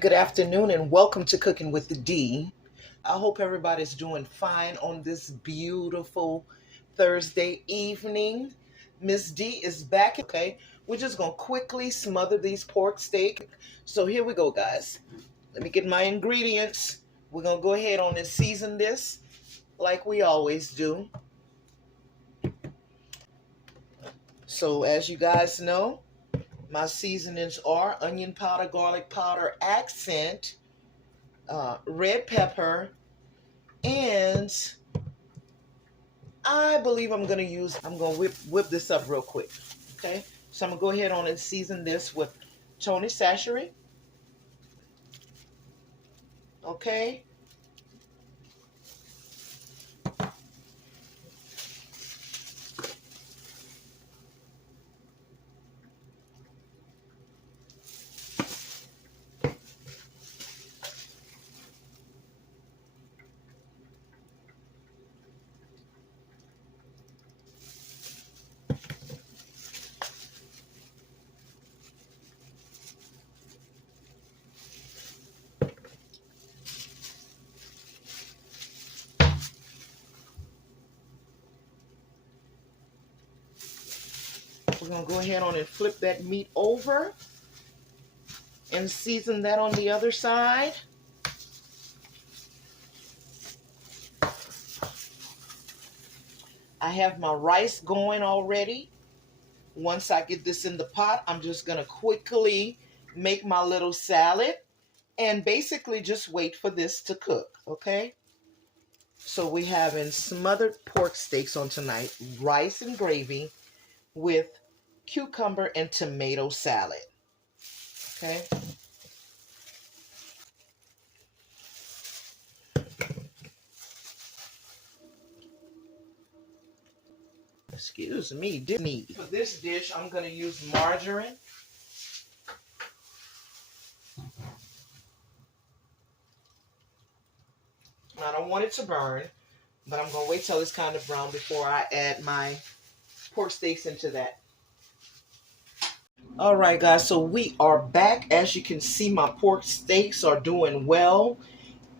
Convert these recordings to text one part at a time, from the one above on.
Good afternoon and welcome to Cooking with the D. I hope everybody's doing fine on this beautiful Thursday evening. Miss D is back. Okay, we're just going to quickly smother these pork steak. So here we go, guys. Let me get my ingredients. We're going to go ahead on and season this like we always do. So as you guys know, my seasonings are onion powder, garlic powder, accent, red pepper, and I believe I'm going to whip this up real quick. Okay. So I'm going to go ahead on and season this with Tony Sachere. Okay. We're going to go ahead on and flip that meat over and season that on the other side. I have my rice going already. Once I get this in the pot, I'm just going to quickly make my little salad and basically just wait for this to cook, okay? So we having smothered pork steaks on tonight, rice and gravy with cucumber and tomato salad, okay? Excuse me, For this dish, I'm going to use margarine. I don't want it to burn, but I'm going to wait till it's kind of brown before I add my pork steaks into that. All right, guys, so we are back. As you can see, my pork steaks are doing well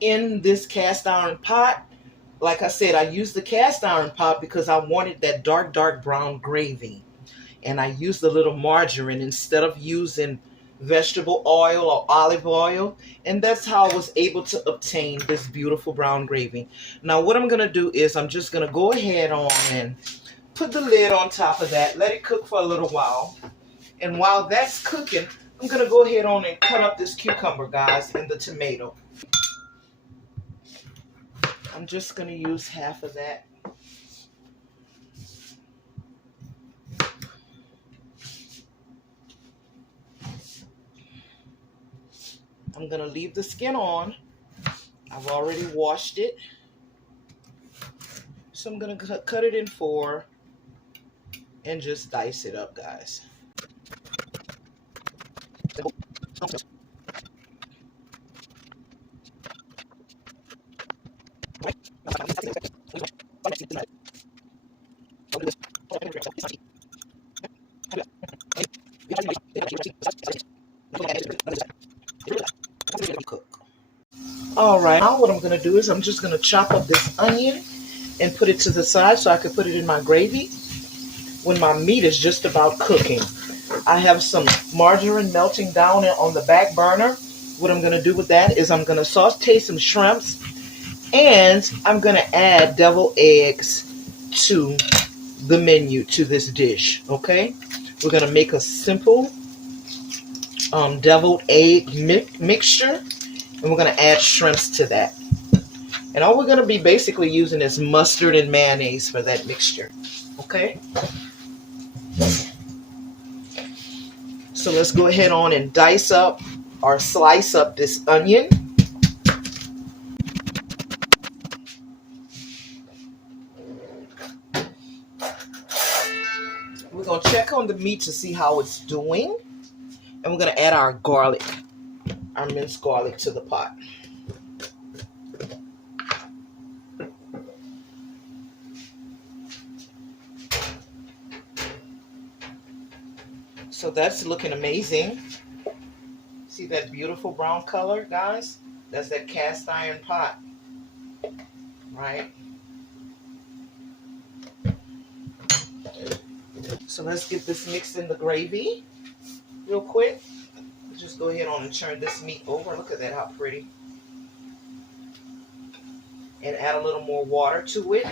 in this cast iron pot. Like I said, I used the cast iron pot because I wanted that dark brown gravy. And I used a little margarine instead of using vegetable oil or olive oil. And that's how I was able to obtain this beautiful brown gravy. Now, what I'm going to do is I'm just going to go ahead on and put the lid on top of that. Let it cook for a little while. And while that's cooking, I'm going to go ahead on and cut up this cucumber, guys, and the tomato. I'm just going to use half of that. I'm going to leave the skin on. I've already washed it. So I'm going to cut it in four and just dice it up, guys. All right, now what I'm going to do is I'm just going to chop up this onion and put it to the side so I can put it in my gravy when my meat is just about cooking. I have some margarine melting down on the back burner. What I'm going to do with that is I'm going to saute some shrimps and I'm going to add deviled eggs to the menu, to this dish, okay? We're going to make a simple deviled egg mixture, and we're going to add shrimps to that. And all we're going to be basically using is mustard and mayonnaise for that mixture, okay? So let's go ahead on and dice up or slice up this onion. We're going to check on the meat to see how it's doing. And we're going to add our garlic, our minced garlic, to the pot. So that's looking amazing. See See that beautiful brown color, guys? That's that cast iron pot, right? So let's get this mixed in the gravy real quick. Just go ahead on and turn this meat over. Look at that, how pretty. And add a little more water to it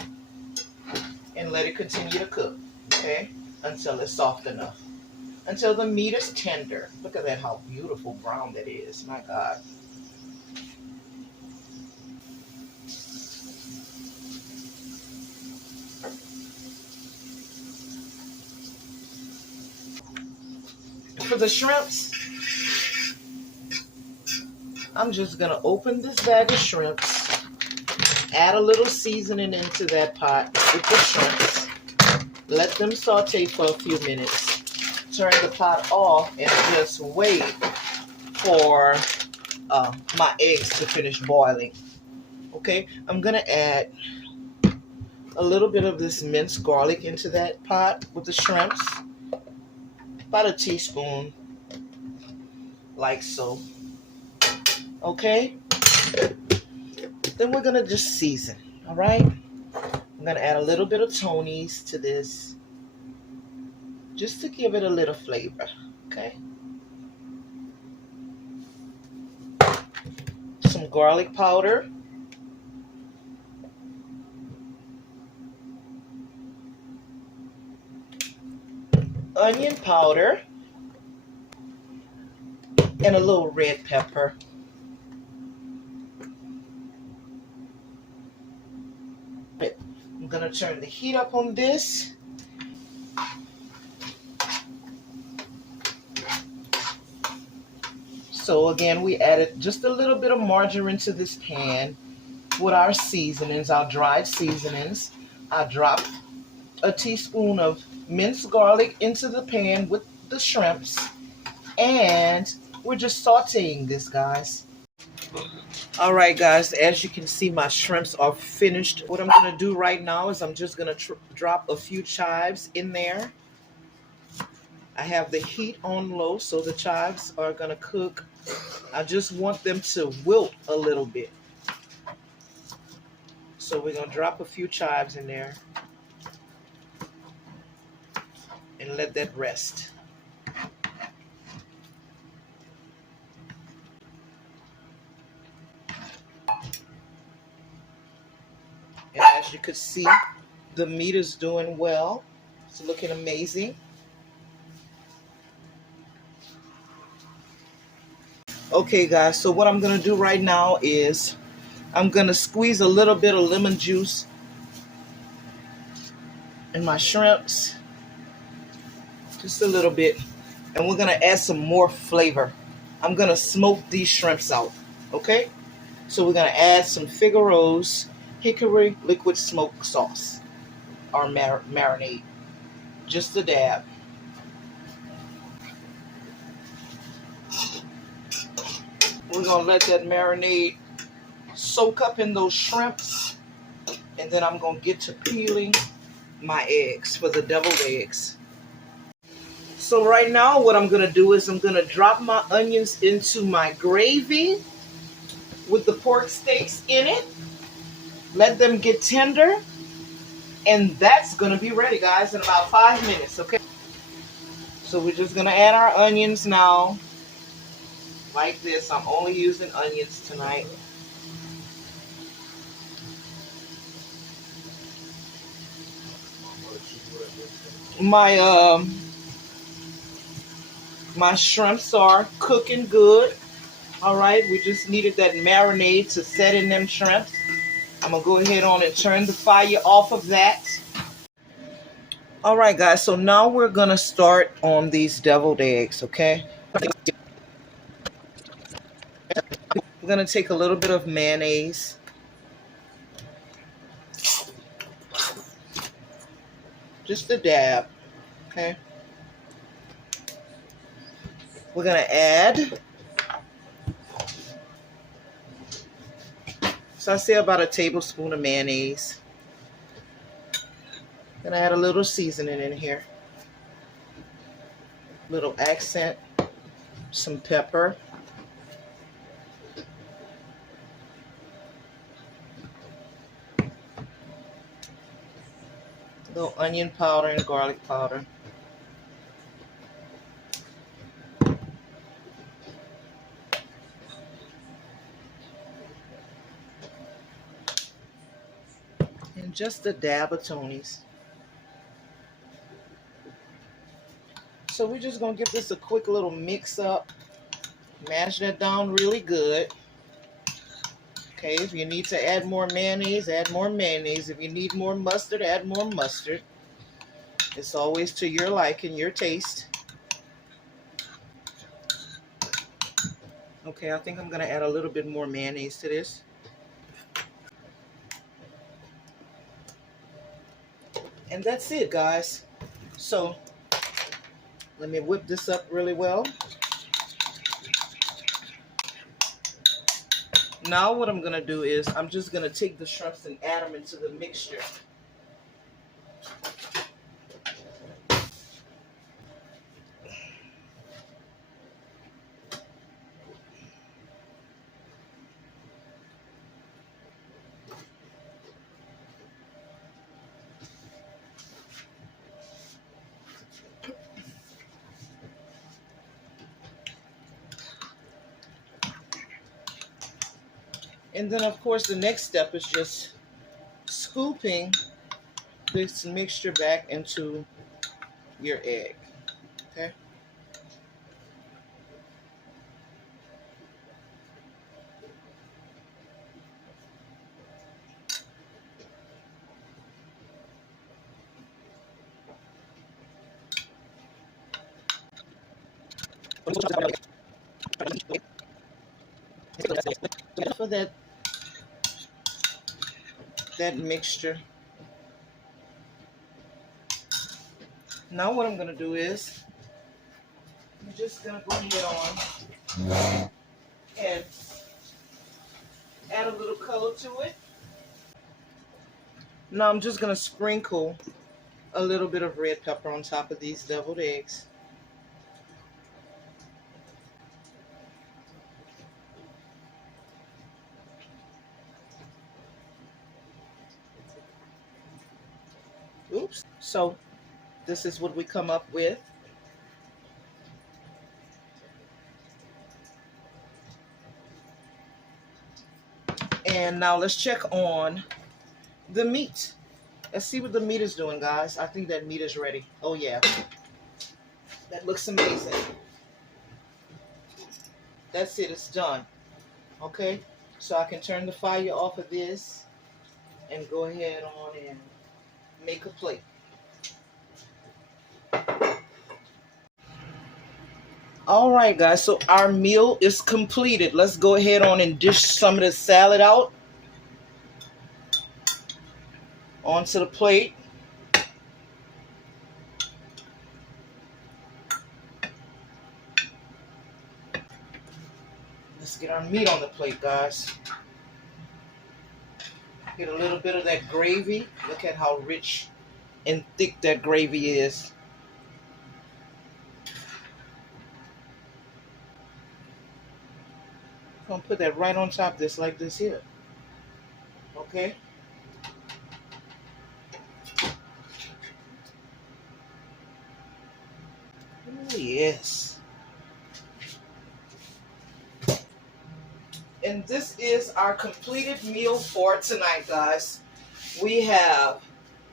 and let it continue to cook, okay? Until it's soft enough. Until the meat is tender. Look at that, how beautiful brown that is. My God. For the shrimps, I'm just going to open this bag of shrimps, add a little seasoning into that pot with the shrimps, let them saute for a few minutes, turn the pot off, and just wait for my eggs to finish boiling. Okay, I'm going to add a little bit of this minced garlic into that pot with the shrimps, about a teaspoon, like so. Okay, then we're gonna just season. All right, I'm gonna add a little bit of Tony's to this, just to give it a little flavor. Okay, some garlic powder, onion powder, and a little red pepper. I'm going to turn the heat up on this. So again, we added just a little bit of margarine to this pan with our seasonings, our dried seasonings. I dropped a teaspoon of minced garlic into the pan with the shrimps, and we're just sauteing this, guys. All right, guys, as you can see, my shrimps are finished. What I'm going to do right now is I'm just going to drop a few chives in there. I have the heat on low, so the chives are going to cook. I just want them to wilt a little bit. So we're going to drop a few chives in there and let that rest. And as you could see, the meat is doing well. It's looking amazing. Okay, guys, so what I'm going to do right now is I'm going to squeeze a little bit of lemon juice in my shrimps. Just a little bit. And we're going to add some more flavor. I'm going to smoke these shrimps out. Okay? So we're going to add some Figaro's Hickory Liquid Smoke Sauce, or marinade. Just a dab. We're going to let that marinade soak up in those shrimps. And then I'm going to get to peeling my eggs for the deviled eggs. So right now what I'm going to do is I'm going to drop my onions into my gravy with the pork steaks in it. Let them get tender. And that's going to be ready, guys, in about 5 minutes, okay? So we're just going to add our onions now. Like this. I'm only using onions tonight. My shrimps are cooking good. All right, we just needed that marinade to set in them shrimps. I'm gonna go ahead on and turn the fire off of that. All right, guys, so now we're gonna start on these deviled eggs, okay? We're gonna take a little bit of mayonnaise. Just a dab, okay? We're gonna add, so I say about a tablespoon of mayonnaise. Gonna add a little seasoning in here. Little accent, some pepper. little onion powder and garlic powder. And just a dab of Tony's. So we're just going to give this a quick little mix up. Mash that down really good. Okay, if you need to add more mayonnaise, add more mayonnaise. If you need more mustard, add more mustard. It's always to your liking, your taste. Okay, I think I'm going to add a little bit more mayonnaise to this. And that's it, guys. So let me whip this up really well. Now what I'm going to do is I'm just going to take the shrimps and add them into the mixture. And then, of course, the next step is just scooping this mixture back into your egg. Okay? For that mixture. Now what I'm going to do is I'm just going to go ahead on and add a little color to it. Now I'm just going to sprinkle a little bit of red pepper on top of these deviled eggs. Oops. So this is what we come up with. And now let's check on the meat. Let's see what the meat is doing, guys. I think that meat is ready. Oh yeah. That looks amazing. That's it, it's done. Okay, so I can turn the fire off of this and go ahead on and make a plate. All right, guys, so our meal is completed. Let's go ahead on and dish some of the salad out onto the plate. Let's get our meat on the plate, guys. Get a little bit of that gravy. Look at how rich and thick that gravy is. I'm gonna put that right on top of this, like this here. Okay. Oh, yes. And this is our completed meal for tonight, guys. We have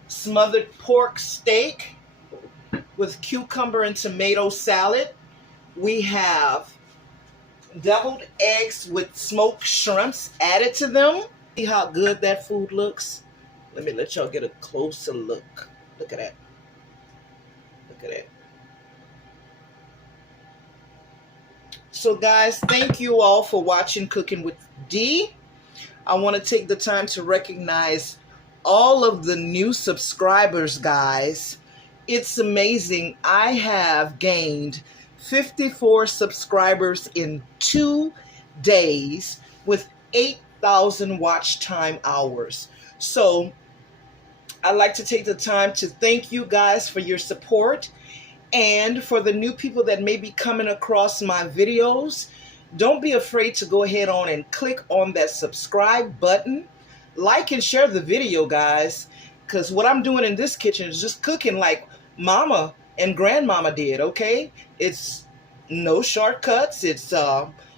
smothered pork steak with cucumber and tomato salad. We have deviled eggs with smoked shrimps added to them. See how good that food looks? Let me let y'all get a closer look. Look at that. Look at that. So guys, thank you all for watching Cooking with D. I want to take the time to recognize all of the new subscribers, guys. It's amazing. I have gained 54 subscribers in 2 days with 8,000 watch time hours. So I'd like to take the time to thank you guys for your support. And for the new people that may be coming across my videos, don't be afraid to go ahead on and click on that subscribe button. Like and share the video, guys. Because what I'm doing in this kitchen is just cooking like mama and grandmama did, okay? It's no shortcuts. It's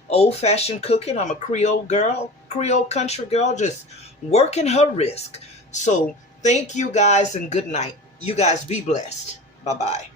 old-fashioned cooking. I'm a Creole girl, Creole country girl, just working her risk. So thank you guys and good night. You guys be blessed. Bye-bye.